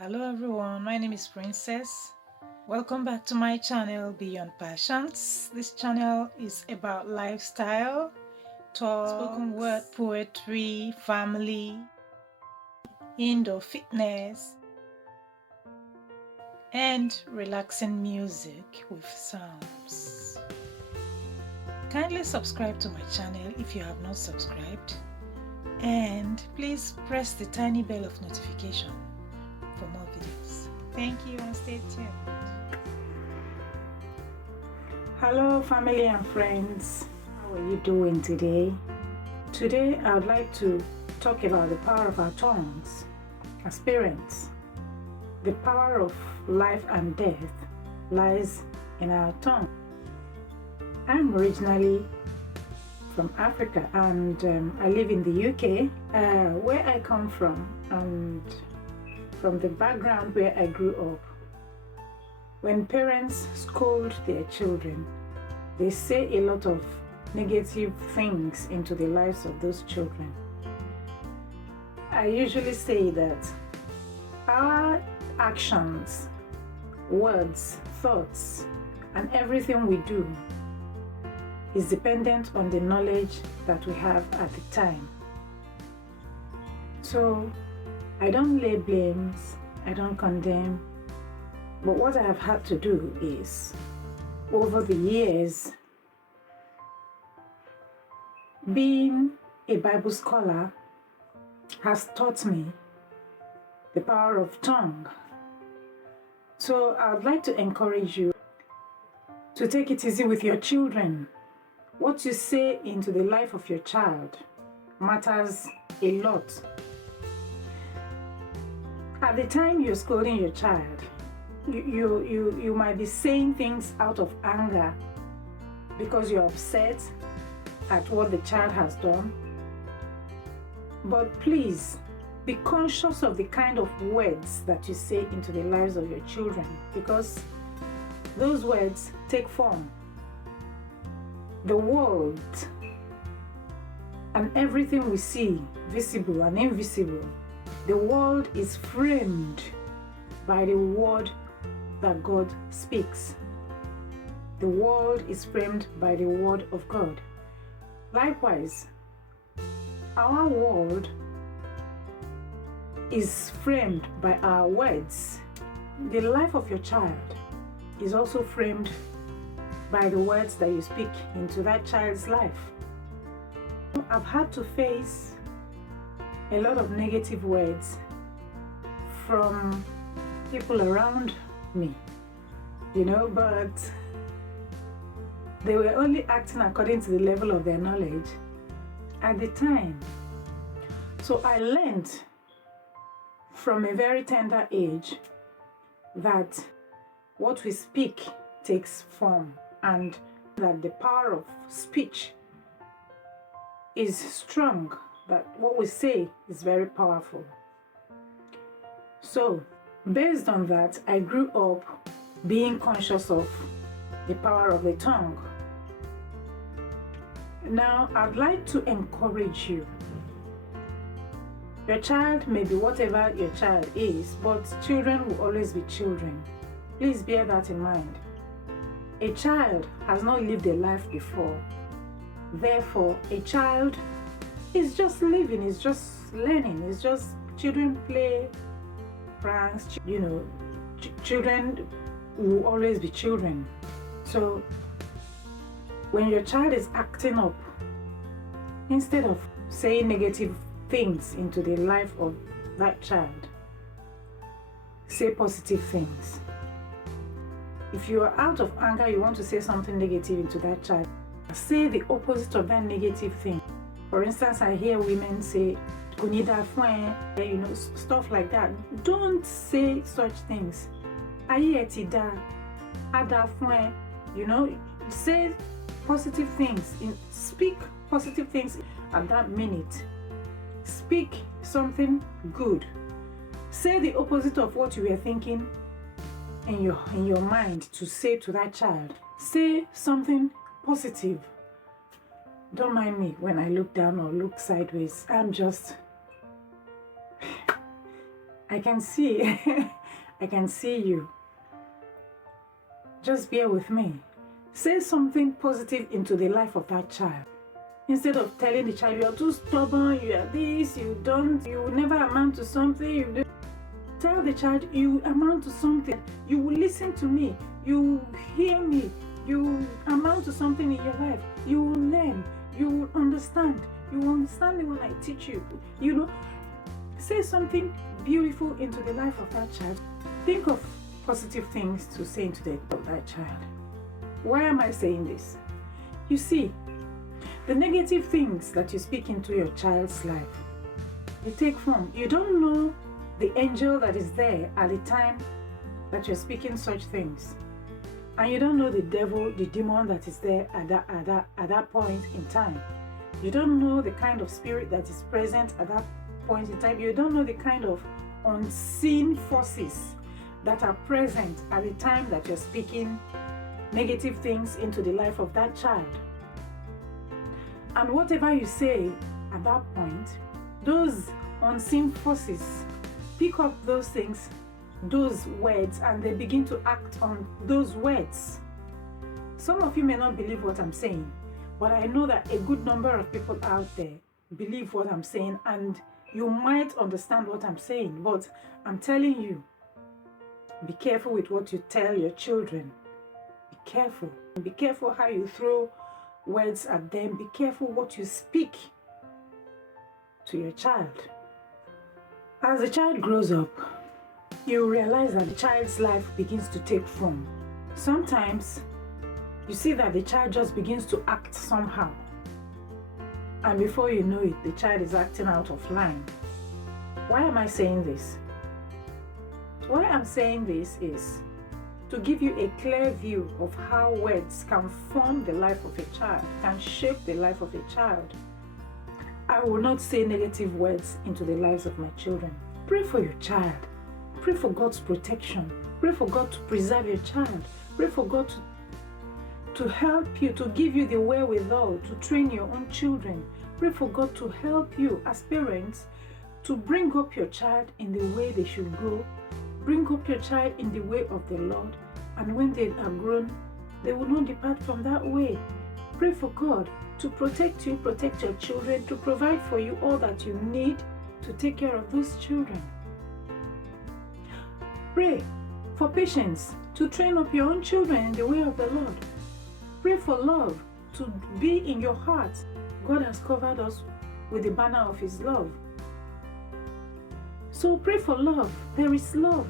Hello everyone, my name is Princess. Welcome back to my channel Beyond Passions. This channel is about lifestyle, talk, spoken word, poetry, family, indoor fitness, and relaxing music with sounds. Kindly subscribe to my channel if you have not subscribed, and please press the tiny bell of notification for more videos. Thank you and stay tuned. Hello family and friends, how are you doing today? Today I would like to talk about the power of our tongues as parents. The power of life and death lies in our tongue. I'm originally from Africa and I live in the UK, where I come from, and from the background where I grew up. When parents scold their children, they say a lot of negative things into the lives of those children. I usually say that our actions, words, thoughts, and everything we do is dependent on the knowledge that we have at the time. So I don't lay blames, I don't condemn, but what I have had to do is, over the years, being a Bible scholar has taught me the power of tongue. So I would like to encourage you to take it easy with your children. What you say into the life of your child matters a lot. At the time you're scolding your child, you might be saying things out of anger because you're upset at what the child has done. But please be conscious of the kind of words that you say into the lives of your children, because those words take form. The world and everything we see, visible and invisible, the world is framed by the word that God speaks. The world is framed by the word of God. Likewise, our world is framed by our words. The life of your child is also framed by the words that you speak into that child's life. I've had to face a lot of negative words from people around me, but they were only acting according to the level of their knowledge at the time. So I learned from a very tender age that what we speak takes form, and that the power of speech is strong, that what we say is very powerful. So based on that, I grew up being conscious of the power of the tongue. Now I'd like to encourage you. Your child may be whatever your child is, but children will always be children. Please bear that in mind. A child has not lived a life before. Therefore, a child is just living, is just learning, is just, children play, pranks, children will always be children. So when your child is acting up, instead of saying negative things into the life of that child, say positive things. If you are out of anger, you want to say something negative into that child, say the opposite of that negative thing. For instance, I hear women say, stuff like that. Don't say such things. Say positive things, speak positive things at that minute. Speak something good. Say the opposite of what you were thinking in your mind to say to that child. Say something positive. Don't mind me when I look down or look sideways. I can see, I can see you. Just bear with me. Say something positive into the life of that child. Instead of telling the child, you are too stubborn, you are this, you will never amount to something. Tell the child, you amount to something. You will listen to me. You hear me. You amount to something in your life. You will learn. You will understand. You will understand me when I teach you. Say something beautiful into the life of that child. Think of positive things to say into the life of that child. Why am I saying this? You see, the negative things that you speak into your child's life, they take form. You don't know the angel that is there at the time that you're speaking such things. And you don't know the devil, the demon that is there at that point in time. You don't know the kind of spirit that is present at that point in time. You don't know the kind of unseen forces that are present at the time that you're speaking negative things into the life of that child. And whatever you say at that point, those unseen forces pick up those things, those words, and they begin to act on those words. Some of you may not believe what I'm saying, but I know that a good number of people out there believe what I'm saying, and you might understand what I'm saying, but I'm telling you, be careful with what you tell your children. Be careful. Be careful how you throw words at them. Be careful what you speak to your child. As the child grows up, you realize that the child's life begins to take form. Sometimes you see that the child just begins to act somehow, and before you know it, the child is acting out of line. Why am I saying this? Why I'm saying this is to give you a clear view of how words can form the life of a child, can shape the life of a child. I will not say negative words into the lives of my children. Pray for your child. Pray for God's protection. Pray for God to preserve your child. Pray for God to help you, to give you the wherewithal to train your own children. Pray for God to help you as parents to bring up your child in the way they should go. Bring up your child in the way of the Lord, and when they are grown, they will not depart from that way. Pray for God to protect you, protect your children, to provide for you all that you need to take care of those children. Pray for patience to train up your own children in the way of the Lord. Pray for love to be in your heart. God has covered us with the banner of His love. So pray for love. There is love.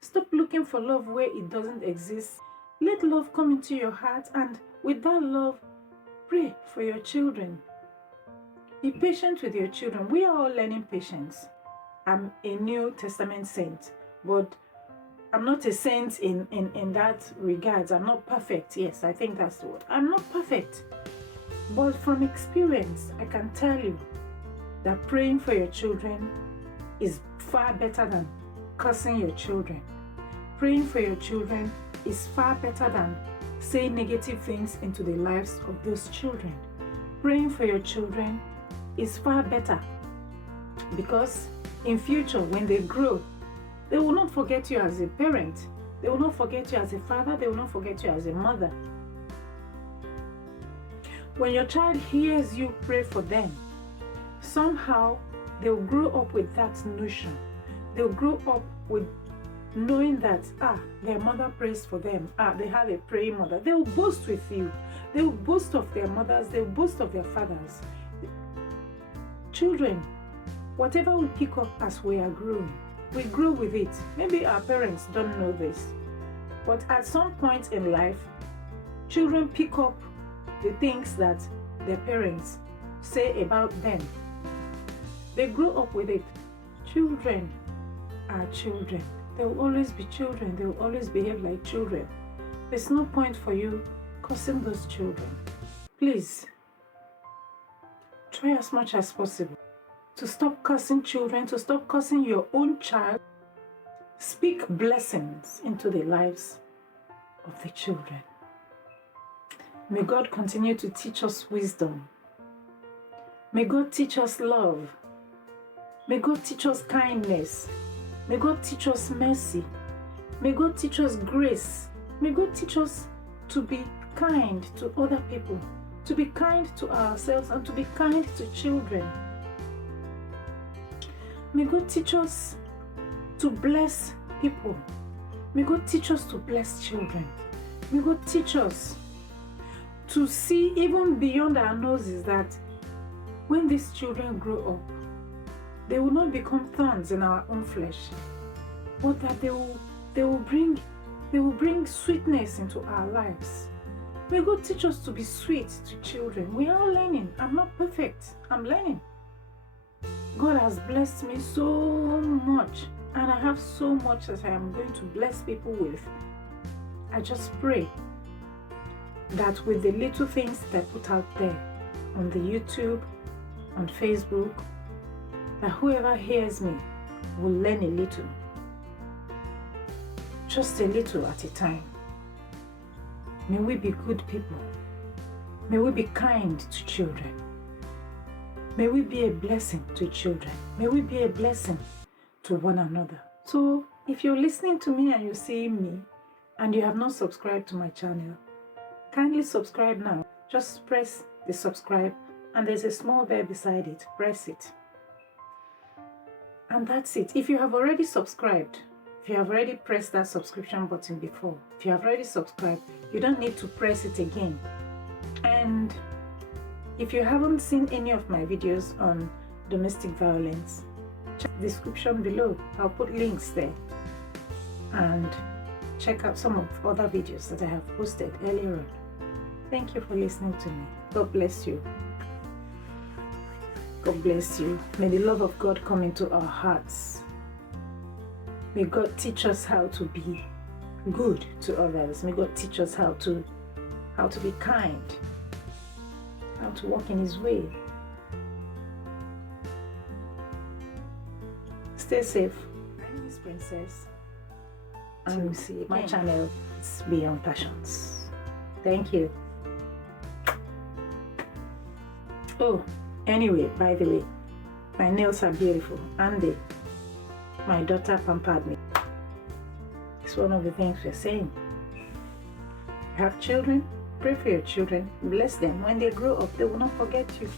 Stop looking for love where it doesn't exist. Let love come into your heart, and with that love, pray for your children. Be patient with your children. We are all learning patience. I'm a New Testament saint, but I'm not a saint in that regards. I'm not perfect. Yes, I think that's the word. I'm not perfect. But from experience, I can tell you that praying for your children is far better than cursing your children. Praying for your children is far better than saying negative things into the lives of those children. Praying for your children is far better, because in future, when they grow, they will not forget you as a parent. They will not forget you as a father. They will not forget you as a mother. When your child hears you pray for them, somehow they'll grow up with that notion. They'll grow up with knowing that, their mother prays for them. They have a praying mother. They'll boast with you. They'll boast of their mothers. They'll boast of their fathers. Children, whatever we pick up as we are growing, we grow with it. Maybe our parents don't know this, but at some point in life, children pick up the things that their parents say about them. They grow up with it. Children are children. They will always be children. They will always behave like children. There's no point for you cursing those children. Please, try as much as possible to stop cursing children, to stop cursing your own child. Speak blessings into the lives of the children. May God continue to teach us wisdom. May God teach us love. May God teach us kindness. May God teach us mercy. May God teach us grace. May God teach us to be kind to other people, to be kind to ourselves, and to be kind to children. May God teach us to bless people. May God teach us to bless children. May God teach us to see even beyond our noses that when these children grow up, they will not become thorns in our own flesh, but that they will bring sweetness into our lives. May God teach us to be sweet to children. We are learning. I'm not perfect. I'm learning. God has blessed me so much, and I have so much that I am going to bless people with. I just pray that with the little things that I put out there on the YouTube, on Facebook, that whoever hears me will learn a little, just a little at a time. May we be good people. May we be kind to children. May we be a blessing to children. May we be a blessing to one another. So if you're listening to me and you're seeing me and you have not subscribed to my channel, kindly subscribe now. Just press the subscribe and there's a small bell beside it. Press it. And that's it. If you have already subscribed, if you have already pressed that subscription button before, if you have already subscribed, you don't need to press it again. And if you haven't seen any of my videos on domestic violence, check the description below. I'll put links there. And check out some of the other videos that I have posted earlier on. Thank you for listening to me. God bless you. God bless you. May the love of God come into our hearts. May God teach us how to be good to others. May God teach us how to be kind, how to walk in His way. Stay safe. My name is Princess, and we'll see my channel is Beyond Passions. Thank you. Oh, anyway, by the way, my nails are beautiful, and my daughter pampered me. It's one of the things we're saying. You have children, pray for your children, bless them. When they grow up, they will not forget you.